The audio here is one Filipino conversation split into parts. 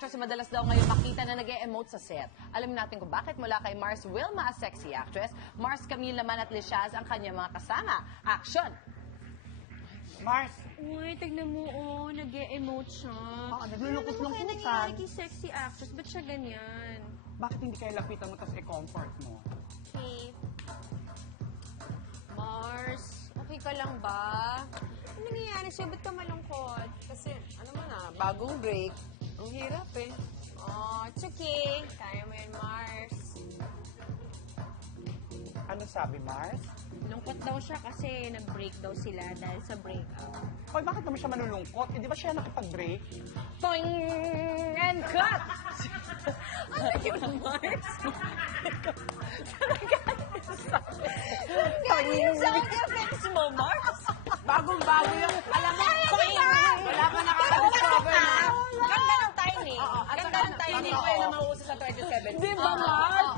actress madalas daw ngayon makita na nag-e-emote sa set. Alamin natin kung bakit mula kay Mars Wilma, a sexy actress, Mars Camila Man at Lishaz ang kanyang mga kasama. Action! Mars, Uy, tignan mo, nag-e-emote siya. naglulungkot-lungkutan. Ano nangyayari kay sexy actress? Ba't siya ganyan? Bakit hindi kaya lapitan mo tapos i-comfort mo? Okay. Mars, okay ka lang ba? Ano nangyayari sa'yo? Ba't ka malungkot? Kasi, ano mo na, bagong break. Ang hirap eh. Oh, it's okay. Kaya mo yan, Mars. Ano sabi, Mars? Lungkot daw siya kasi nag-break daw sila dahil sa breakup. Hoy, bakit naman siya malulungkot? Eh, di ba siya nakipag-break? Toing! And cut! Ano yun, Mars? Ganyan sa offense mo, Mars? Bagong-bago yung, alam mo, wala pa nakaka-discover na. Ganda ng timing. Ganda ng Hindi timing. ko yun na mauso sa 2017. Di ba, Mars?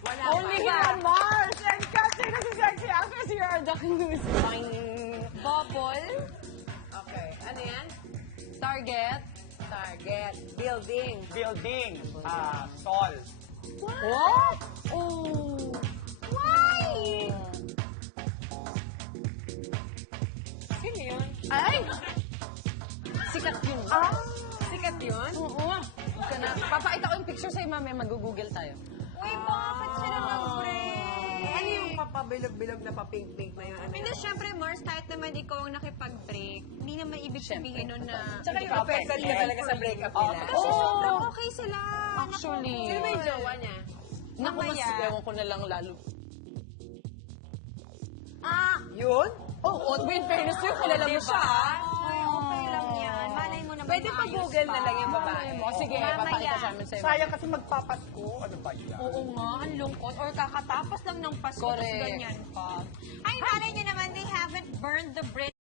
Wala Only pa. here on Mars! And cut! Sino si sexy actress? Here are the news. Bubble. Okay, ano yan? Target. Target. Building. Building. Sol. What? Oh. Why? Sino yun? Ay! Sikat yun. Sikat yun? Oo. Ka na. Papakita ko yung picture sa'yo, mamaya mag-google tayo. Uy, bakit sila nag-break? Ano yung papabilog-bilog na pa-pink-pink na yun? Ano Hindi, yun? syempre, Mars, kahit naman ikaw ang nakipag-break, hindi naman ibig sabihin nun na... Tsaka yung affected ka talaga sa breakup nila. Kasi sobrang okay sila. Actually. Sino ba yung jowa niya? Naku, mas Mamaya. ewan ko na lang lalo. Yun? Oh, with fairness yun, kilala mo siya. Uy, okay lang yan. Malay mo naman Pwede pa maayos Google pa. na lang yung babae. Sige, Mamaya. papakita sa amin sa'yo. Sayang kasi magpapasko. Ano ba yan? Oo nga, ang lungkot. Or kakatapos lang ng Pasko, tapos Correct. ganyan pa. Ay, malay nyo naman, they haven't burned the bridge.